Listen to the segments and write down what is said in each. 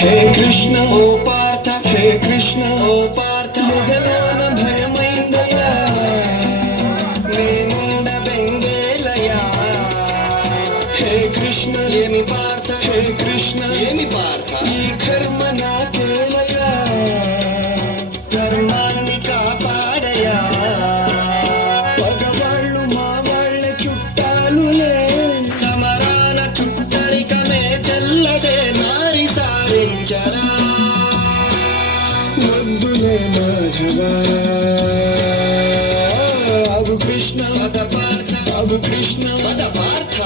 హే కృష్ణ ఓ పార్థ, హే కృష్ణ ఓ పార్థ, ఎదలోన భయమైందయా, నేనుండ బెంగేలయా. హే కృష్ణ ఏమి పార్థ, హే కృష్ణ ఏమి పార్థ, ఈ కర్మ నాకేలయా, ధర్మాన్ని కాపాడయా. పగవాళ్ళు మా వాళ్ళ చుట్టాలులే, సమరాన చుట్టరికమే చెల్లదే నారి సారించరా. వద్దులే మాధవా, అగు కృష్ణ పద పార్థ, అగు కృష్ణ పద పార్థ.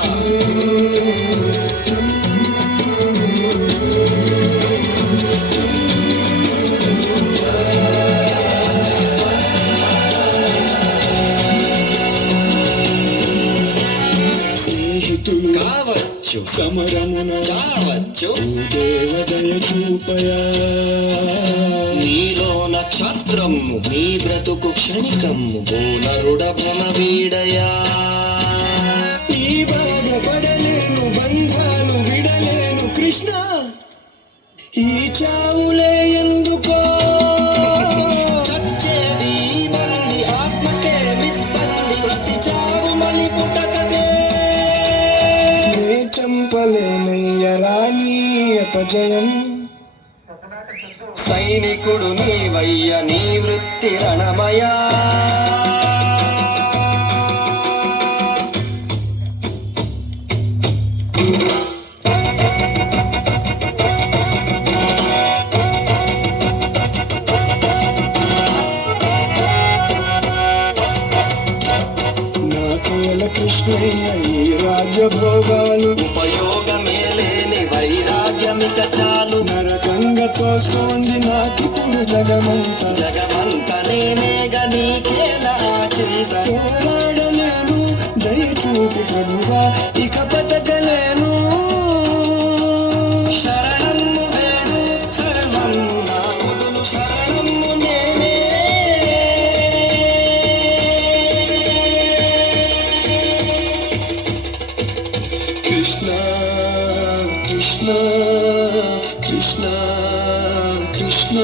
స్నేహితులు కావచ్చు, సమరమున చావచ్చు, దేవదయ చూపయా. నీలో నక్షత్రము, నీ బ్రతుకు క్షణికము, ఓ నరుడ భ్రమ వీడయా. ఈ బాధపడలేను, బంధాలు విడలేను కృష్ణ, ఈ చావులే ఎందుకో. చచ్చేది బంది, ఆత్మకే విబ్బంది, ప్రతి చావు మలి పుటకదే. నే చంపలేనయ్యరా నీ అపజయం, సైనికుడు నీవయ్య, నీ వృత్తి రణమయా. నాకేల కృష్ణయ్య ఈ రాజభోగాలు, ఉపయోగమే లేని వైరాగ్యమిక చాలు. నరకంగా తోస్తోంది నాకిప్పుడు జగమంత, జగమంత నేనేగ నీకేలా చింత. పోరాడలేను దయచూపు ప్రభువా, ఇక బతకలేను. శరణమ్ము వేడు శరణమ్ము నా కుదులు, శరణమ్ము నేనే. కృష్ణ కృష్ణ కృష్ణ కృష్ణ.